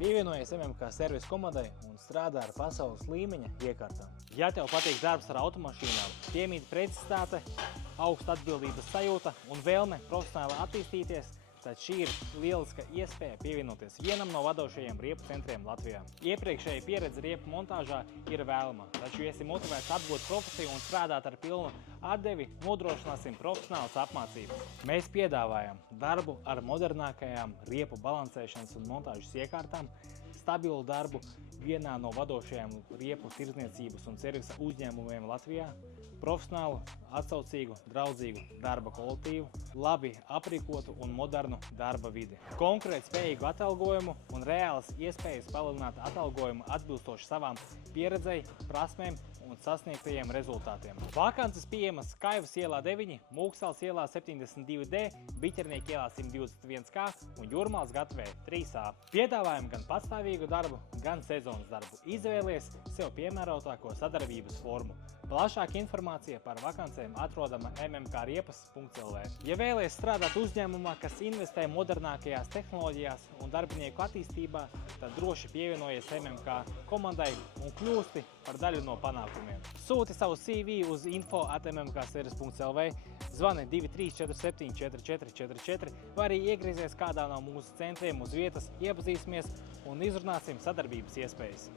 Pievienojies MMK servisa komandai un strādā ar pasaules līmeņa iekārtām. Ja tev patīk darbs ar automašīnām, piemīt precizitāte, augsta atbildības sajūta un vēlme profesionāli attīstīties, tad šī ir lieliska iespēja pievienoties vienam no vadošajiem riepu centriem Latvijā. Iepriekšēja pieredze riepu montāžā ir vēlama, taču esi motivēts apgūt profesiju un strādāt ar pilnu atdevi, nodrošināsim profesionālas apmācības. Mēs piedāvājam darbu ar modernākajām riepu balansēšanas un montāžas iekārtām, stabilu darbu vienā no vadošajiem riepu tirdzniecības un servisa uzņēmumiem Latvijā, profesionālu, atsaucīgu, draudzīgu darba kolektīvu, labi aprīkotu un modernu darba vidi, konkrēti spējīgu atalgojumu un reālas iespējas palielināt atalgojumu atbilstoši savām pieredzei, prasmēm un sasniegtajiem rezultātiem. Vakances pieejamas Kaivas ielā 9, Mūksals ielā 72D, Biķernieka ielā 121K un Jūrmālas gatavē 3A. Piedāvājam gan patstāvīgu darbu, gan sezonas darbu. Izvēlies sev piemērotāko sadarbības formu. Plašāka informācija par vakancēm atrodama mmkriepas.lv. Ja vēlies strādāt uzņēmumā, kas investē modernākajās tehnoloģijās un darbinieku attīstībā, tad droši pievienojies MMK komandai un kļūsti par daļu no panākumiem. Sūti savu CV uz info@mmkservis.lv, zvani 2347 4444 vai arī iegriezies kādā no mūsu centriem uz vietas, iepazīsimies un izrunāsim sadarbības iespējas.